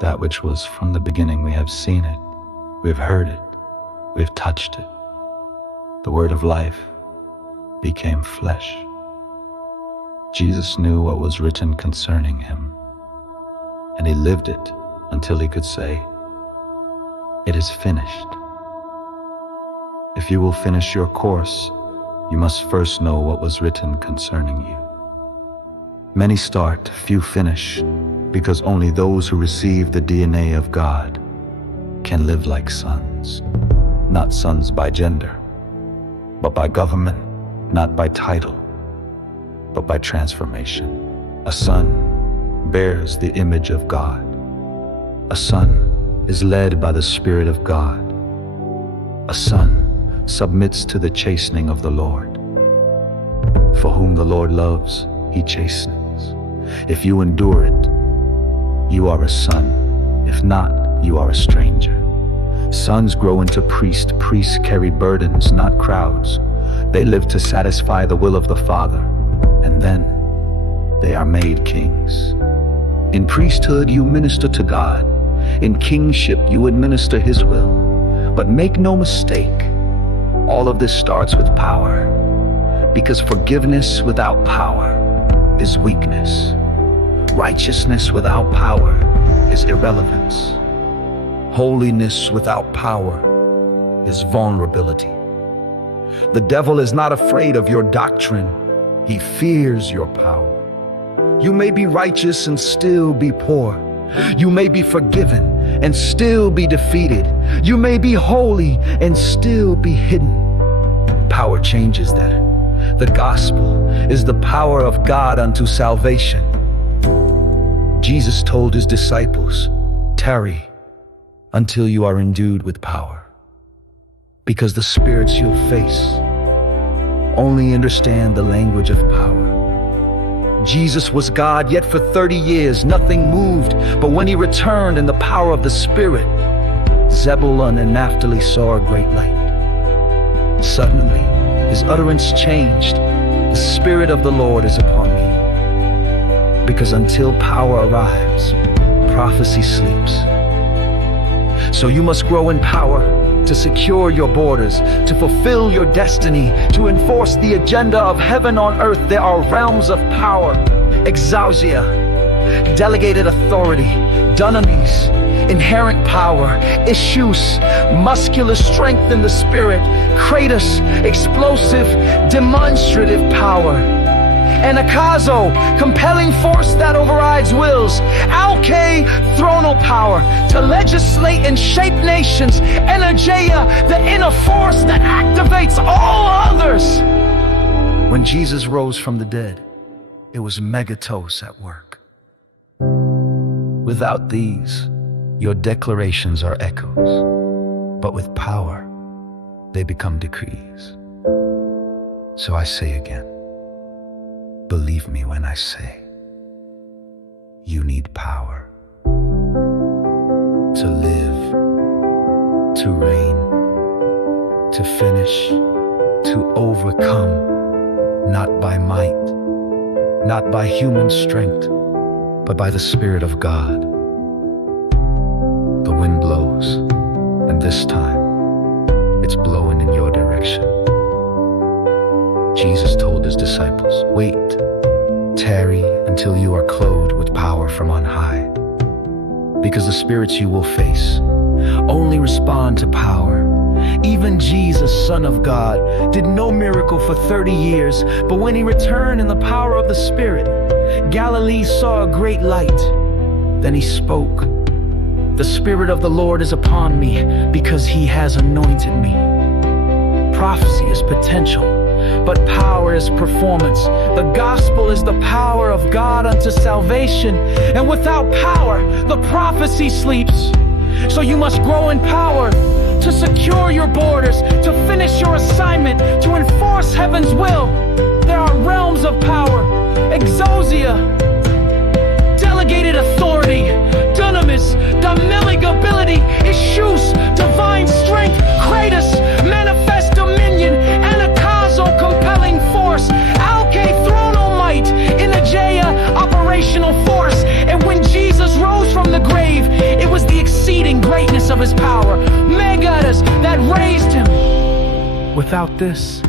That which was from the beginning, we have seen it, we have heard it, we have touched it. The word of life became flesh. Jesus knew what was written concerning him, and he lived it until he could say, "It is finished." If you will finish your course, you must first know what was written concerning you. Many start, few finish, because only those who receive the DNA of God can live like sons. Not sons by gender, but by government, not by title, but by transformation. A son bears the image of God. A son is led by the Spirit of God. A son submits to the chastening of the Lord. For whom the Lord loves, he chastens. If you endure it, you are a son. If not, you are a stranger. Sons grow into priests. Priests carry burdens, not crowds. They live to satisfy the will of the Father, and then they are made kings. In priesthood, you minister to God. In kingship, you administer his will. But make no mistake, all of this starts with power, because forgiveness without power is weakness. Righteousness without power is irrelevance. Holiness without power is vulnerability. The devil is not afraid of your doctrine. He fears your power. You may be righteous and still be poor. You may be forgiven and still be defeated. You may be holy and still be hidden. Power changes that. The gospel is the power of God unto salvation. Jesus told his disciples, "Tarry until you are endued with power," because the spirits you'll face only understand the language of power. Jesus was God, yet for 30 years nothing moved. But when he returned in the power of the Spirit, Zebulun and Naphtali saw a great light. Suddenly, his utterance changed. "The Spirit of the Lord is upon me." Because until power arrives, prophecy sleeps. So you must grow in power to secure your borders, to fulfill your destiny, to enforce the agenda of heaven on earth. There are realms of power: exousia, delegated authority; dunamis, inherent power; issues, muscular strength in the spirit; kratos, explosive, demonstrative power; and akazo, compelling force that overrides wills; alke, thronal power, to legislate and shape nations; energeia, the inner force that activates all others. When Jesus rose from the dead, it was megatos at work. Without these, your declarations are echoes, but with power, they become decrees. So I say again, believe me when I say, you need power to live, to reign, to finish, to overcome, not by might, not by human strength, but by the Spirit of God. The wind blows, and this time, it's blowing in your direction. Jesus told his disciples, "Wait, tarry until you are clothed with power from on high." Because the spirits you will face only respond to power. Even Jesus, Son of God, did no miracle for 30 years, but when he returned in the power of the Spirit, Galilee saw a great light. Then he spoke, "The Spirit of the Lord is upon me, because he has anointed me." Prophecy is potential, but power is performance. The gospel is the power of God unto salvation, and without power, the prophecy sleeps. So you must grow in power to secure your borders, to finish your assignment, to enforce heaven's will. There are realms of power: exousia, delegated authority; dunamis, dominic ability; issues, divine strength; kratos, manifest dominion; anakazo, compelling force; alke, thronal might; energeia, operational force. And when Jesus rose from the grave, Without this,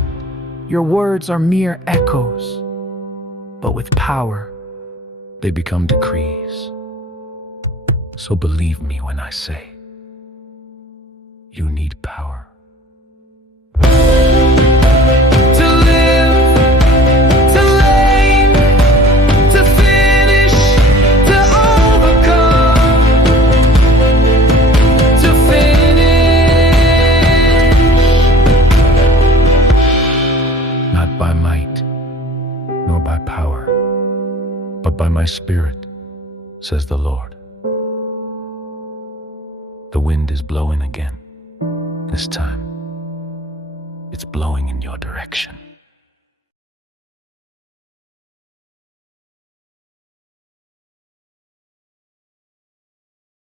your words are mere echoes, but with power, they become decrees. So believe me when I say, you need power. To live, to learn, to finish, to overcome, to finish. Not by might, nor by power, but by my Spirit, says the Lord. The wind is blowing again. This time, it's blowing in your direction.